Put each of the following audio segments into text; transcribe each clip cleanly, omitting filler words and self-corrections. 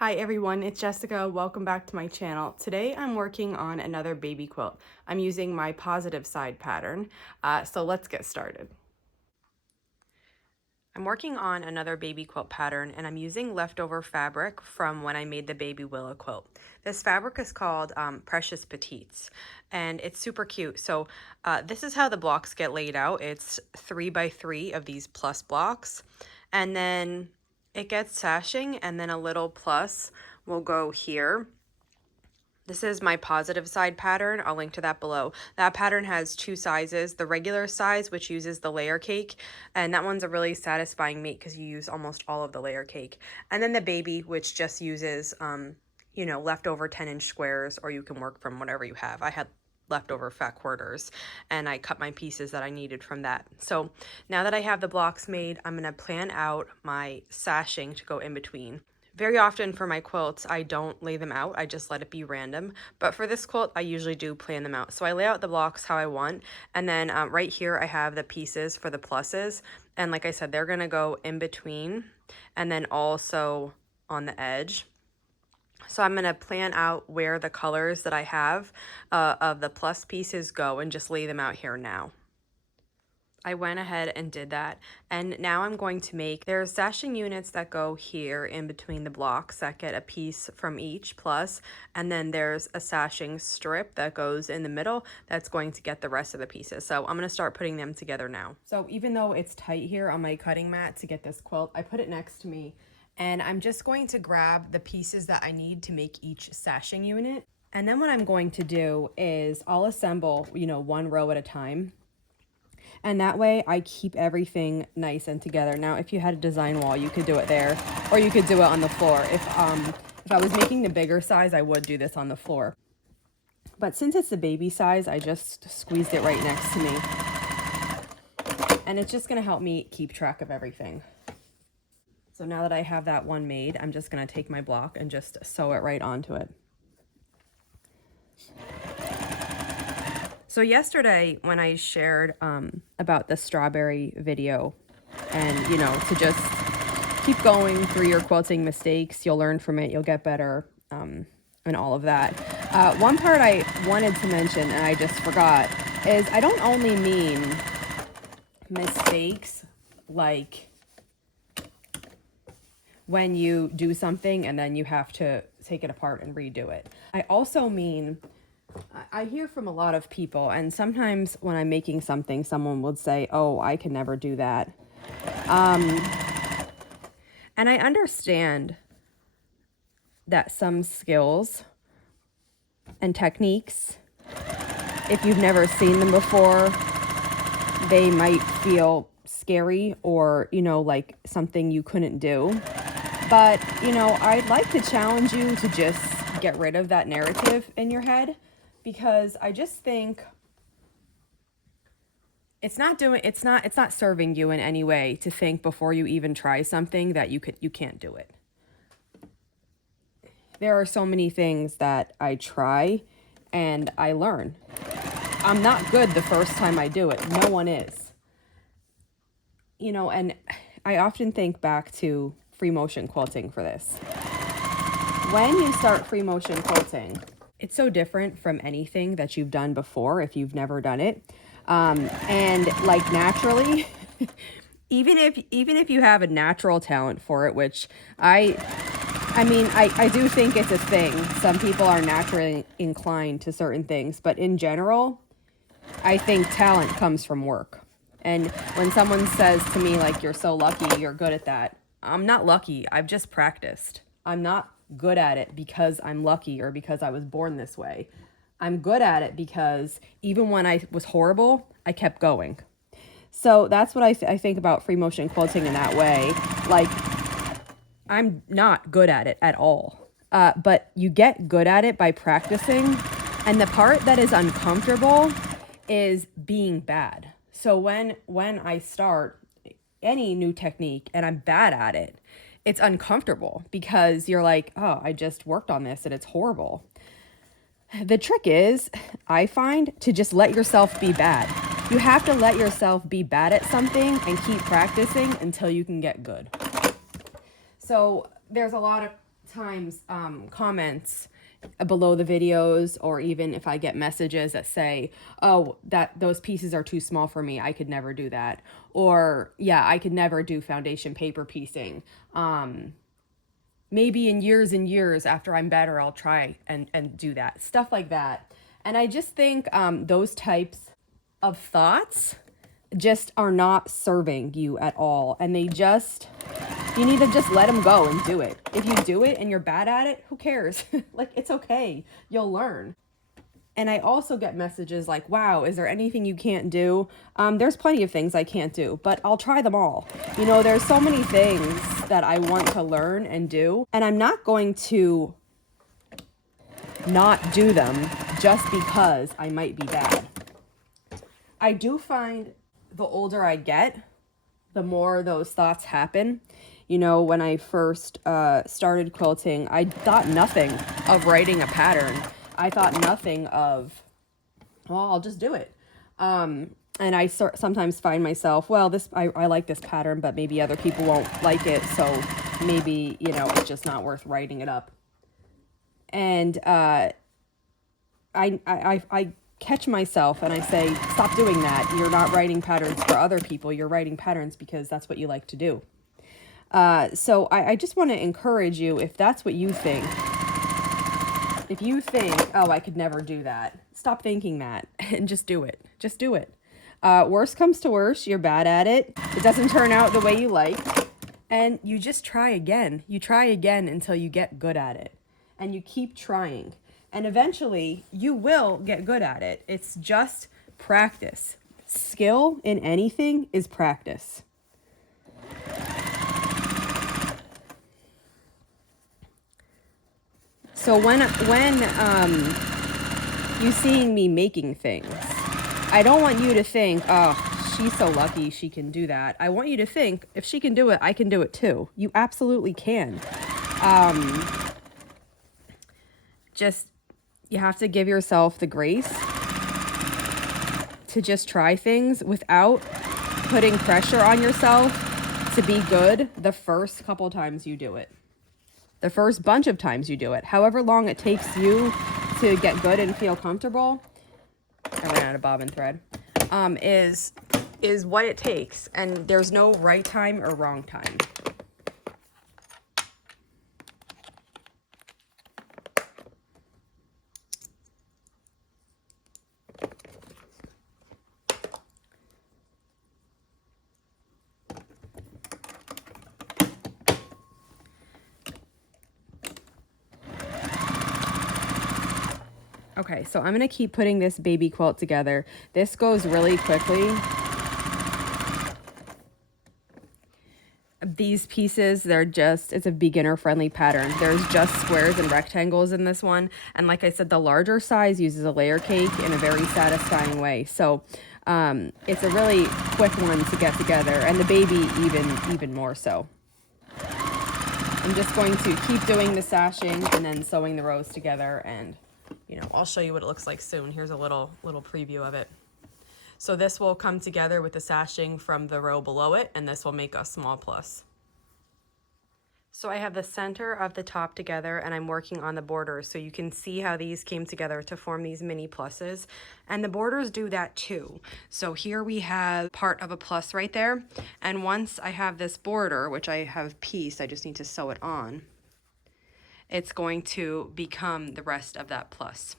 Hi everyone, it's Jessica. Welcome back to my channel. Today I'm working on another baby quilt. I'm using my Positive Side pattern, so let's get started. I'm working on another baby quilt pattern and I'm using leftover fabric from when I made the baby willow quilt. This fabric is called Precious Petites and it's super cute. So this is how the blocks get laid out. It's 3 by 3 of these plus blocks, and then it gets sashing, and then a little plus will go here. This is my Positive Side pattern. I'll link to that below. That pattern has two sizes, the regular size, which uses the layer cake, and that one's a really satisfying mate because you use almost all of the layer cake. And then the baby, which just uses, leftover 10-inch squares, or you can work from whatever you have. I had leftover fat quarters and I cut my pieces that I needed from that. So now that I have the blocks made, I'm going to plan out my sashing to go in between. Very often for my quilts, I don't lay them out, I just let it be random. But for this quilt, I usually do plan them out. So I lay out the blocks how I want, and then right here I have the pieces for the pluses. And like I said, they're gonna go in between and then also on the edge. So I'm going to plan out where the colors that I have of the plus pieces go and just lay them out here now. I went ahead and did that, and now I'm going to make, there's sashing units that go here in between the blocks that get a piece from each plus, and then there's a sashing strip that goes in the middle that's going to get the rest of the pieces. So I'm going to start putting them together now. So even though it's tight here on my cutting mat to get this quilt, I put it next to me. And I'm just going to grab the pieces that I need to make each sashing unit. And then what I'm going to do is I'll assemble, one row at a time. And that way I keep everything nice and together. Now, if you had a design wall, you could do it there, or you could do it on the floor. If I was making the bigger size, I would do this on the floor. But since it's the baby size, I just squeezed it right next to me. And it's just gonna help me keep track of everything. So now that I have that one made, I'm just going to take my block and just sew it right onto it. So yesterday when I shared about the strawberry video and, to just keep going through your quilting mistakes, you'll learn from it, you'll get better, and all of that. One part I wanted to mention and I just forgot is I don't only mean mistakes like when you do something and then you have to take it apart and redo it. I also mean, I hear from a lot of people, and sometimes when I'm making something, someone would say, oh, I can never do that. And I understand that some skills and techniques, if you've never seen them before, they might feel scary or, like something you couldn't do. But, I'd like to challenge you to just get rid of that narrative in your head, because I just think it's not serving you in any way to think before you even try something that you can't do it. There are so many things that I try and I learn. I'm not good the first time I do it. No one is. And I often think back to free motion quilting for this. When you start free motion quilting, it's so different from anything that you've done before if you've never done it. And like naturally, even if you have a natural talent for it, which I do think it's a thing. Some people are naturally inclined to certain things, but in general, I think talent comes from work. And when someone says to me, like, you're so lucky, you're good at that, I'm not lucky. I've just practiced. I'm not good at it because I'm lucky or because I was born this way. I'm good at it because even when I was horrible, I kept going. So that's what I think about free motion quilting in that way. Like, I'm not good at it at all. But you get good at it by practicing. And the part that is uncomfortable is being bad. So when I start any new technique and I'm bad at it, it's uncomfortable because you're like, oh, I just worked on this and it's horrible. The trick is, I find, to just let yourself be bad. You have to let yourself be bad at something and keep practicing until you can get good. So there's a lot of times comments below the videos, or even if I get messages that say, oh, that those pieces are too small for me, I could never do that, or yeah, I could never do foundation paper piecing. Maybe in years and years after I'm better, I'll try and do that, stuff like that. And I just think those types of thoughts just are not serving you at all, and you need to just let them go and do it. If you do it and you're bad at it, who cares? Like, it's okay. You'll learn. And I also get messages like, wow, is there anything you can't do? There's plenty of things I can't do, but I'll try them all. You know, there's so many things that I want to learn and do, and I'm not going to not do them just because I might be bad. I do find the older I get, the more those thoughts happen. You know, when I first started quilting, I thought nothing of writing a pattern. I thought nothing of, well, I'll just do it. And I sometimes find myself, well, I like this pattern, but maybe other people won't like it, so maybe, you know, it's just not worth writing it up. And I catch myself and I say, stop doing that. You're not writing patterns for other people. You're writing patterns because that's what you like to do. So I just want to encourage you, if that's what you think, if you think, oh, I could never do that, stop thinking that and just do it. Just do it. Worst comes to worst, you're bad at it. It doesn't turn out the way you like. And you just try again. You try again until you get good at it. And you keep trying. And eventually, you will get good at it. It's just practice. Skill in anything is practice. So when you seeing me making things, I don't want you to think, oh, she's so lucky she can do that. I want you to think, if she can do it, I can do it too. You absolutely can. You have to give yourself the grace to just try things without putting pressure on yourself to be good the first couple times you do it. The first bunch of times you do it, however long it takes you to get good and feel comfortable, I ran out of bobbin thread, is what it takes. And there's no right time or wrong time. Okay, so I'm going to keep putting this baby quilt together. This goes really quickly. These pieces, it's a beginner-friendly pattern. There's just squares and rectangles in this one. And like I said, the larger size uses a layer cake in a very satisfying way. So it's a really quick one to get together, and the baby even more so. I'm just going to keep doing the sashing and then sewing the rows together, and I'll show you what it looks like soon. Here's a little preview of it. So this will come together with the sashing from the row below it, and this will make a small plus. So I have the center of the top together, and I'm working on the borders. So you can see how these came together to form these mini pluses, and the borders do that too. So here we have part of a plus right there. And once I have this border, which I have pieced, I just need to sew it on, it's going to become the rest of that plus.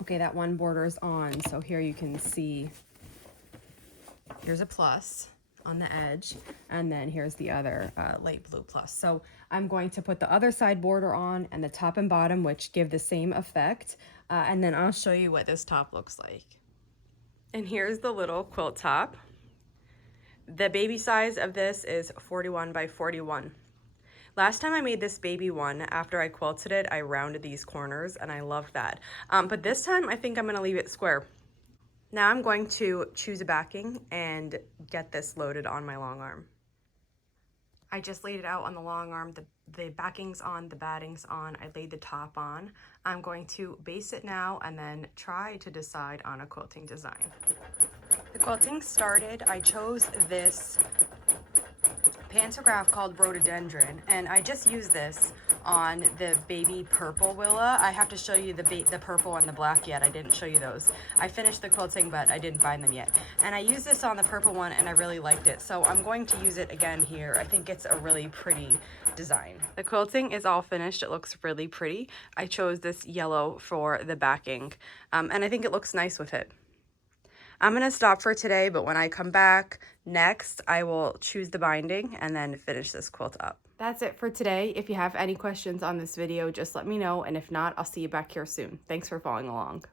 Okay, that one border is on, so here you can see here's a plus on the edge, and then here's the other light blue plus. So I'm going to put the other side border on and the top and bottom, which give the same effect, and then I'll show you what this top looks like. And here's the little quilt top. The baby size of this is 41 by 41. Last time I made this baby one, after I quilted it, I rounded these corners, and I love that. But this time, I think I'm gonna leave it square. Now I'm going to choose a backing and get this loaded on my long arm. I just laid it out on the long arm, the backing's on, the batting's on, I laid the top on. I'm going to base it now and then try to decide on a quilting design. The quilting started, I chose this pantograph called Rhododendron, and I just used this on the baby purple Willa. I have to show you the purple and the black yet. I didn't show you those. I finished the quilting, but I didn't bind them yet. And I used this on the purple one, and I really liked it. So I'm going to use it again here. I think it's a really pretty design. The quilting is all finished. It looks really pretty. I chose this yellow for the backing, and I think it looks nice with it. I'm going to stop for today, but when I come back next, I will choose the binding and then finish this quilt up. That's it for today. If you have any questions on this video, just let me know, and if not, I'll see you back here soon. Thanks for following along.